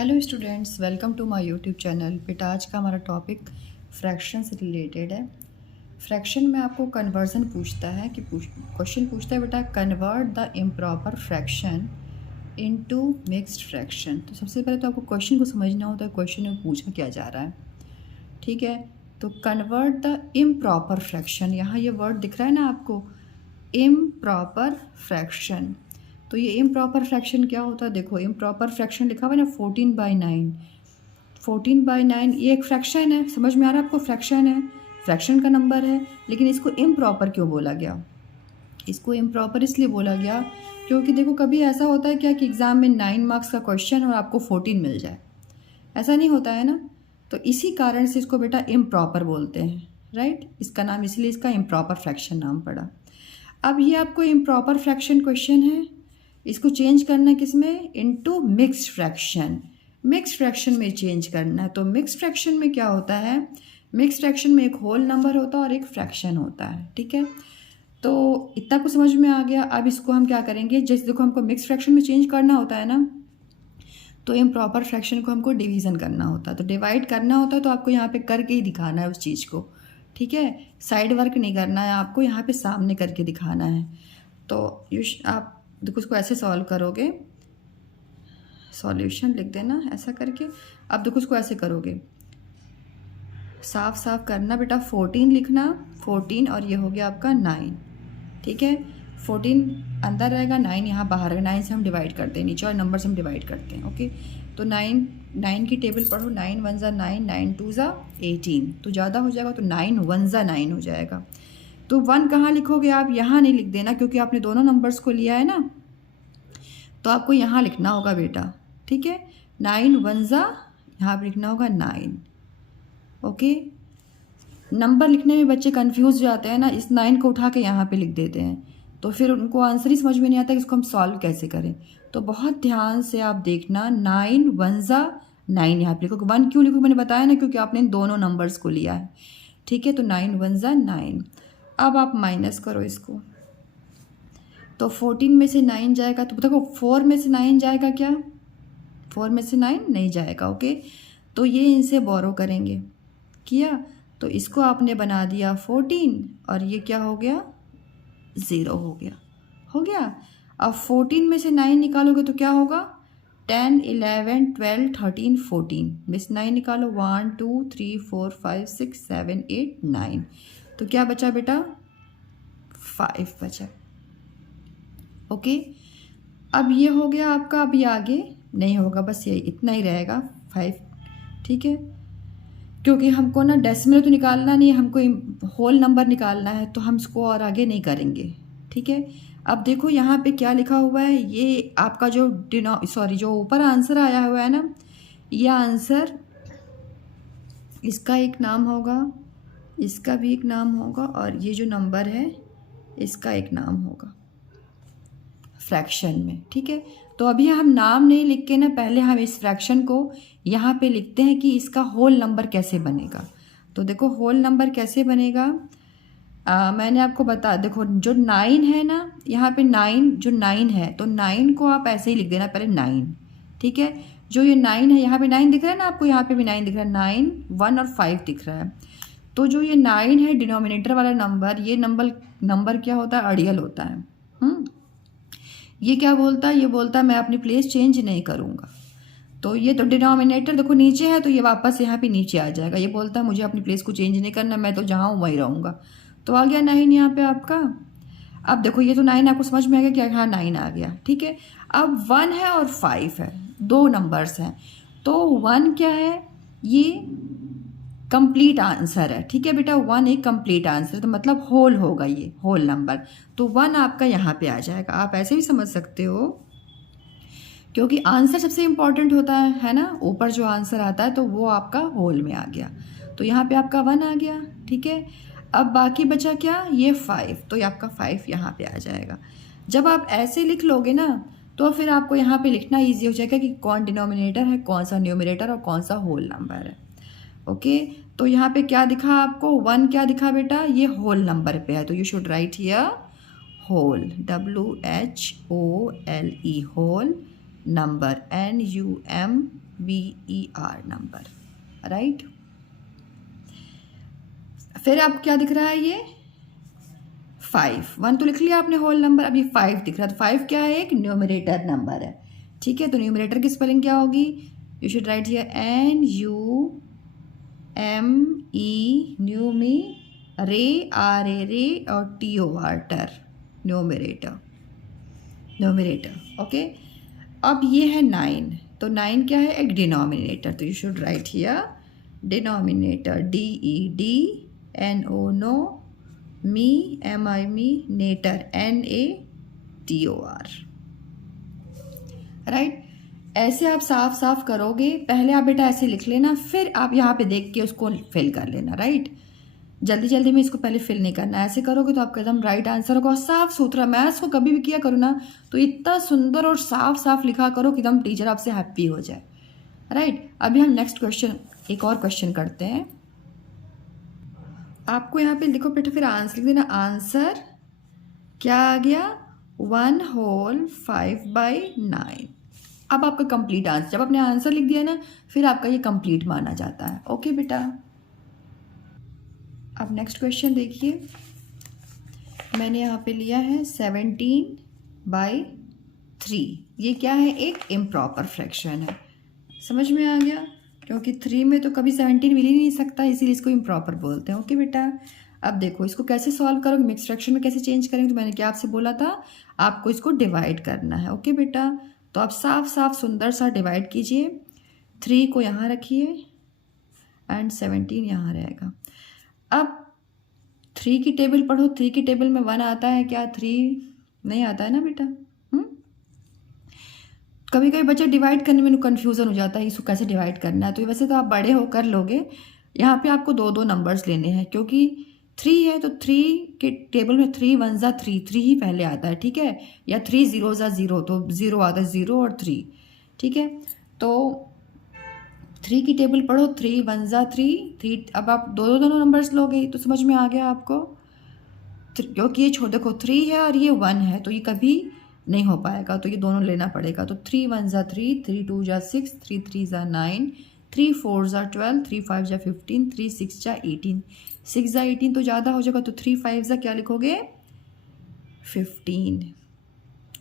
Hello students, welcome to my YouTube channel. बेटा आज का हमारा टॉपिक फ्रैक्शन से रिलेटेड है। फ्रैक्शन में आपको कन्वर्जन पूछता है कि क्वेश्चन पूछता है बेटा convert the improper fraction into mixed fraction. तो सबसे पहले तो आपको क्वेश्चन को समझना होता है, क्वेश्चन में पूछा क्या जा रहा है। ठीक है, तो कन्वर्ट द इम्प्रॉपर फ्रैक्शन, यहाँ ये वर्ड दिख रहा है ना आपको, इम्प्रॉपर फ्रैक्शन। तो ये इम्प्रॉपर फ्रैक्शन क्या होता है, देखो इम्प्रॉपर फ्रैक्शन लिखा हुआ है ना 14/9। 14/9 ये एक फ्रैक्शन है, समझ में आ रहा है आपको, फ्रैक्शन है, फ्रैक्शन का नंबर है। लेकिन इसको इम्प्रॉपर क्यों बोला गया? इसको इम्प्रॉपर इसलिए बोला गया क्योंकि देखो कभी ऐसा होता है क्या कि एग्ज़ाम में 9 मार्क्स का क्वेश्चन और आपको 14 मिल जाए, ऐसा नहीं होता है ना। तो इसी कारण से इसको बेटा इम्प्रॉपर बोलते हैं, राइट। इसका नाम इसलिए इसका इम्प्रॉपर फ्रैक्शन नाम पड़ा। अब ये आपको इम्प्रॉपर फ्रैक्शन क्वेश्चन है, इसको चेंज करना है किस में, into mixed fraction. Mixed fraction में चेंज करना है। तो मिक्स्ड फ्रैक्शन में क्या होता है, मिक्स्ड फ्रैक्शन में एक होल नंबर होता है और एक फ्रैक्शन होता है। ठीक है, तो इतना कुछ समझ में आ गया। अब इसको हम क्या करेंगे, जैसे देखो हमको मिक्स्ड फ्रैक्शन में चेंज करना होता है ना, तो इम्प्रॉपर फ्रैक्शन को हमको डिवीज़न करना होता है, तो डिवाइड करना होता है। तो आपको यहाँ पे करके ही दिखाना है उस चीज़ को, ठीक है, साइड वर्क नहीं करना है आपको, यहाँ पे सामने करके दिखाना है। तो आप देखो इसको ऐसे सॉल्व करोगे, सॉल्यूशन लिख देना ऐसा करके। अब देखो इसको ऐसे करोगे, साफ साफ करना बेटा, 14 लिखना, 14 और ये हो गया आपका 9। ठीक है, 14 अंदर रहेगा, 9 यहाँ बाहर है। 9 से हम डिवाइड करते हैं, नीचे और नंबर से हम डिवाइड करते हैं। ओके, तो 9 की टेबल पढ़ो, 9 1 ज़ा 9, 9 2 ज़ा 18, तो ज़्यादा हो जाएगा, तो 9 1 ज़ा 9 हो जाएगा। तो 1 कहाँ लिखोगे आप, यहाँ नहीं लिख देना क्योंकि आपने दोनों नंबर्स को लिया है ना, तो आपको यहाँ लिखना होगा बेटा। ठीक है, 9 1 ज़ा यहाँ पर लिखना होगा 9। ओके, नंबर लिखने में बच्चे कंफ्यूज हो जाते हैं ना, इस 9 को उठा के यहाँ पे लिख देते हैं, तो फिर उनको आंसर ही समझ में नहीं आता कि इसको हम सॉल्व कैसे करें। तो बहुत ध्यान से आप देखना, 9 1 ज़ा 9 यहाँ पे लिखो। 1 क्यों लिखो मैंने बताया ना, क्योंकि आपने इन दोनों नंबर्स को लिया है। ठीक है, तो 9 1 ज़ा 9। अब आप माइनस करो इसको, तो 14 में से 9 जाएगा, तो देखो 4 में से 9 जाएगा क्या, 4 में से 9 नहीं जाएगा। ओके, तो ये इनसे बोरो करेंगे, किया, तो इसको आपने बना दिया 14 और ये क्या हो गया, 0 हो गया, हो गया। अब 14 में से 9 निकालोगे तो क्या होगा, 10 11 12 13 14 में से 9 निकालो, 1 2 3 4 5 6 7 8 9, तो क्या बचा बेटा, 5 बचा। ओके, अब ये हो गया आपका, अब ये आगे नहीं होगा, बस ये इतना ही रहेगा 5। ठीक है, क्योंकि हमको ना डेसिमल तो निकालना नहीं है, हमको होल नंबर निकालना है, तो हम इसको और आगे नहीं करेंगे। ठीक है, अब देखो यहाँ पे क्या लिखा हुआ है, ये आपका जो जो ऊपर आंसर आया हुआ है ना, ये आंसर, इसका एक नाम होगा, इसका भी एक नाम होगा, और ये जो नंबर है इसका एक नाम होगा फ्रैक्शन में। ठीक है, तो अभी हम नाम नहीं लिख के ना, पहले हम इस फ्रैक्शन को यहाँ पे लिखते हैं कि इसका होल नंबर कैसे बनेगा। तो देखो होल नंबर कैसे बनेगा, मैंने आपको बता, देखो जो 9 है ना, यहाँ पे 9 जो 9 है, तो 9 को आप ऐसे ही लिख देना पहले 9। ठीक है, जो ये 9 है, यहाँ पे 9 दिख रहा है ना आपको, यहाँ पे भी 9 दिख रहा है, 9 1 और 5 दिख रहा है। तो जो ये 9 है डिनोमिनेटर वाला नंबर, ये नंबर क्या होता है, अड़ियल होता है। ये क्या बोलता है, ये बोलता है मैं अपनी प्लेस चेंज नहीं करूँगा। तो ये तो डिनोमिनेटर देखो नीचे है, तो ये वापस यहाँ पे नीचे आ जाएगा। ये बोलता है मुझे अपनी प्लेस को चेंज नहीं करना, मैं तो जहाँ हूँ वहीं रहूँगा। तो आ गया 9 यहाँ पे आपका। अब देखो ये तो 9 आपको समझ में आ गया क्या, हाँ 9 आ गया। ठीक है, अब 1 है और 5 है, दो नंबर्स हैं, तो 1 क्या है, ये कंप्लीट आंसर है। ठीक है बेटा, 1 एक कंप्लीट आंसर है, तो मतलब होल होगा, ये होल नंबर, तो 1 आपका यहाँ पे आ जाएगा। आप ऐसे भी समझ सकते हो, क्योंकि आंसर सबसे इम्पॉर्टेंट होता है ना, ऊपर जो आंसर आता है तो वो आपका होल में आ गया, तो यहाँ पे आपका 1 आ गया। ठीक है, अब बाकी बचा क्या, ये 5, तो ये आपका 5 यहाँ पे आ जाएगा। जब आप ऐसे लिख लोगे ना, तो फिर आपको यहाँ पे लिखना ईजी हो जाएगा कि कौन डिनोमिनेटर है, कौन सा न्यूमरेटर और कौन सा होल नंबर है। ओके, तो यहाँ पे क्या दिखा आपको, 1 क्या दिखा बेटा, ये होल नंबर पे है, तो you should write here whole, WHOLE, whole number, NUMBER, BER number, right. फिर आपको क्या दिख रहा है, ये 5, 1 तो लिख लिया आपने होल नंबर, अभी 5 दिख रहा है। तो 5 क्या है, एक न्यूमरेटर नंबर है, ठीक है। तो न्यूमरेटर की स्पेलिंग क्या होगी, you should write here NUME न्यूमी, रे RA रे और TOR टर, न्यूमरेटर, ओके। अब ये है 9, तो 9 क्या है, एक डिनोमिनेटर, तो you should write here denominator DED NO mi MI mi nator NATOR, right. ऐसे आप साफ साफ करोगे, पहले आप बेटा ऐसे लिख लेना, फिर आप यहाँ पे देख के उसको फिल कर लेना, राइट। जल्दी जल्दी में इसको पहले फिल नहीं करना, ऐसे करोगे तो आपका एकदम राइट आंसर होगा। साफ सुथरा, मैं इसको कभी भी किया करूँ ना तो इतना सुंदर और साफ साफ लिखा करो कि एकदम टीचर आपसे हैप्पी हो जाए, राइट। अभी हम नेक्स्ट क्वेश्चन, एक और क्वेश्चन करते हैं। आपको यहाँ पे देखो बेटा, फिर आंसर लिख देना। आंसर क्या आ गया, 1 होल 5/9। अब आपका कंप्लीट आंसर, जब आपने आंसर लिख दिया ना फिर आपका ये कंप्लीट माना जाता है, ओके बेटा। अब नेक्स्ट क्वेश्चन देखिए, मैंने यहाँ पे लिया है 17/3। ये क्या है, एक इम्प्रॉपर फ्रैक्शन है, समझ में आ गया, क्योंकि 3 में तो कभी 17 मिल ही नहीं सकता, इसीलिए इसको इम्प्रॉपर बोलते हैं, ओके बेटा। अब देखो इसको कैसे सॉल्व करोगे, मिक्स फ्रैक्शन में कैसे चेंज करेंगे, तो मैंने क्या आपसे बोला था, आपको इसको डिवाइड करना है, ओके बेटा। तो आप साफ साफ सुंदर सा डिवाइड कीजिए, 3 को यहाँ रखिए एंड 17 यहाँ रहेगा। अब 3 की टेबल पढ़ो, 3 की टेबल में 1 आता है क्या, 3 नहीं आता है ना बेटा। कभी कभी बच्चे डिवाइड करने में कन्फ्यूज़न हो जाता है, इसको कैसे डिवाइड करना है। तो वैसे तो आप बड़े होकर लोगे, यहाँ पे आपको 2 नंबर्स लेने हैं, क्योंकि 3 है तो 3 के टेबल में 3 1 ज़ा 3 ही पहले आता है, ठीक है। या 3 0 ज़ा 0, तो 0 आता है, 0 और 3, ठीक है। तो 3 की टेबल पढ़ो, 3 1 ज़ा 3। अब आप दोनों नंबर्स लोगे तो समझ में आ गया आपको, क्योंकि ये देखो 3 है और ये 1 है, तो ये कभी नहीं हो पाएगा, तो ये दोनों लेना पड़ेगा। तो 3 1 ज़ा 3, 3 2 ज़ा 6, 3 3 ज़ा 9, 3 4 ज़ा 12, 3 5 ज़ा 15, 3 6 ज़ा 18, 6 ज़ा 18 तो ज़्यादा हो जाएगा, तो 3 5 ज़ा क्या लिखोगे, 15,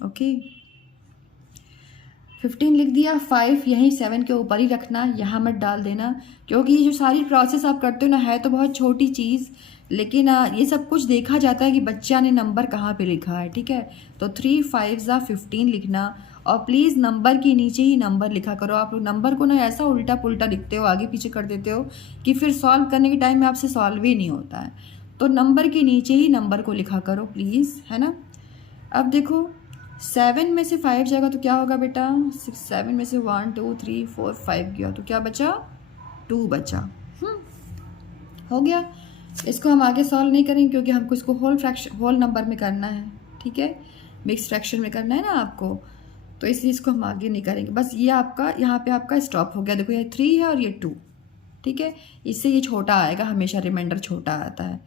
ओके। 15 लिख दिया, 5 यहीं 7 के ऊपर ही रखना, यहाँ मत डाल देना, क्योंकि ये जो सारी प्रोसेस आप करते हो ना, है तो बहुत छोटी चीज़, लेकिन ये सब कुछ देखा जाता है कि बच्चा ने नंबर कहाँ पे लिखा है, ठीक है। तो 3 5 ज़ा 15 लिखना, और प्लीज़ नंबर के नीचे ही नंबर लिखा करो। आप लोग नंबर को ना ऐसा उल्टा पुल्टा लिखते हो, आगे पीछे कर देते हो कि फिर सॉल्व करने के टाइम में आपसे सॉल्व ही नहीं होता है। तो नंबर के नीचे ही नंबर को लिखा करो प्लीज़, है ना। अब देखो 7 में से 5 जाएगा तो क्या होगा बेटा, 7 में से 1 2 3 4 5 गया, तो क्या बचा, 2 बचा। हो गया। इसको हम आगे सॉल्व नहीं करेंगे, क्योंकि हमको इसको होल नंबर में करना है, ठीक है, मिक्स फ्रैक्शन में करना है ना आपको, तो इसलिए इसको हम आगे नहीं करेंगे। बस ये आपका यहाँ पे आपका स्टॉप हो गया। देखो ये 3 है और ये 2, ठीक है, इससे ये छोटा आएगा, हमेशा रिमाइंडर छोटा आता है,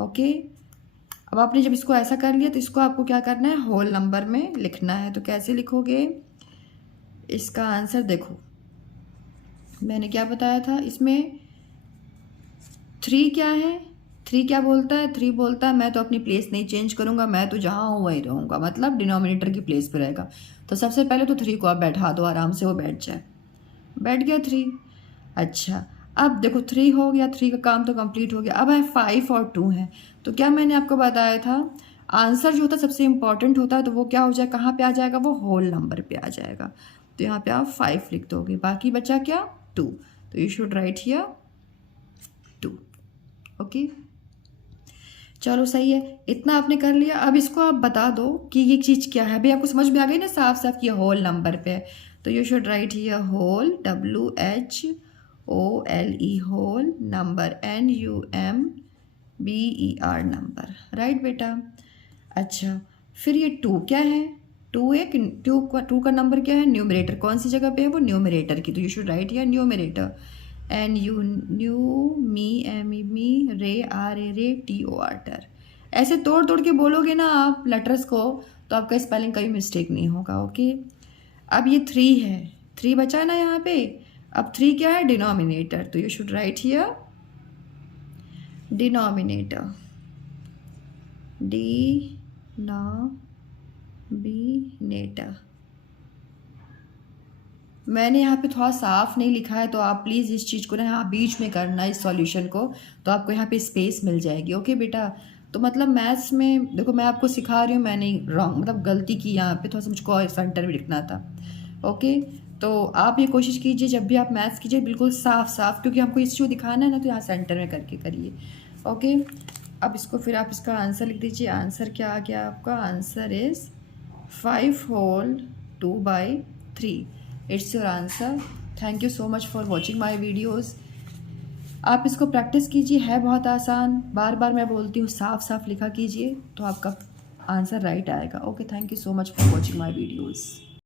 ओके। अब आपने जब इसको ऐसा कर लिया तो इसको आपको क्या करना है, होल नंबर में लिखना है। तो कैसे लिखोगे, इसका आंसर देखो मैंने क्या बताया था, इसमें 3 क्या है, 3 क्या बोलता है, 3 बोलता है मैं तो अपनी प्लेस नहीं चेंज करूँगा, मैं तो जहाँ हूँ वहीं रहूँगा, मतलब डिनोमिनेटर की प्लेस पे रहेगा। तो सबसे पहले तो 3 को आप बैठा दो, आराम से वो बैठ जाए, बैठ गया 3। अच्छा अब देखो 3 हो गया, 3 का काम तो कंप्लीट हो गया। अब है 5 और 2 है, तो क्या मैंने आपको बताया था, आंसर जो होता है सबसे इम्पॉर्टेंट होता है, तो वो क्या हो जाए, कहाँ पे आ जाएगा, वो होल नंबर पे आ जाएगा। तो यहाँ पे आप 5 लिख दोगे, बाकी बचा क्या, 2, तो you should write here 2, okay. चलो सही है, इतना आपने कर लिया। अब इसको आप बता दो कि ये चीज़ क्या है, अभी आपको समझ में आ गई ना साफ साफ कि होल नंबर पे है। तो you should write here whole, WHOLE whole, number NUMBER number, right बेटा। अच्छा फिर ये 2 क्या है, 2 का नंबर क्या है, न्यूमरेटर, कौन सी जगह पे है, वो न्यूमरेटर की, तो you should write here numerator, NU रे RA TOR टर। ऐसे तोड़ तोड़ के बोलोगे ना आप लेटर्स को, तो आपका स्पेलिंग कभी मिस्टेक नहीं होगा, ओके। अब ये 3 है, 3 बचा ना यहाँ पे। अब 3 क्या है? डिनोमिनेटर। तो you should write here denominator, denominator. मैंने यहाँ पे थोड़ा साफ नहीं लिखा है, तो आप प्लीज़ इस चीज़ को ना यहाँ बीच में करना इस सॉल्यूशन को, तो आपको यहाँ पे स्पेस मिल जाएगी। ओके बेटा, तो मतलब मैथ्स में देखो मैं आपको सिखा रही हूँ, मैंने रॉन्ग मतलब गलती की यहाँ पे, थोड़ा सा मुझको और सेंटर में लिखना था। ओके, तो आप ये कोशिश कीजिए जब भी आप मैथ्स कीजिए बिल्कुल साफ साफ, क्योंकि हमको इस जो दिखाना है ना, तो यहाँ सेंटर में करके करिए। ओके, अब इसको फिर आप इसका आंसर लिख दीजिए। आंसर क्या आ गया आपका? Answer is 5 whole 2/3। It's your answer. Thank you so much for watching my videos. आप इसको प्रैक्टिस कीजिए, है बहुत आसान। बार बार मैं बोलती हूँ साफ साफ लिखा कीजिए, तो आपका आंसर राइट आएगा। Okay, thank you so much for watching my videos.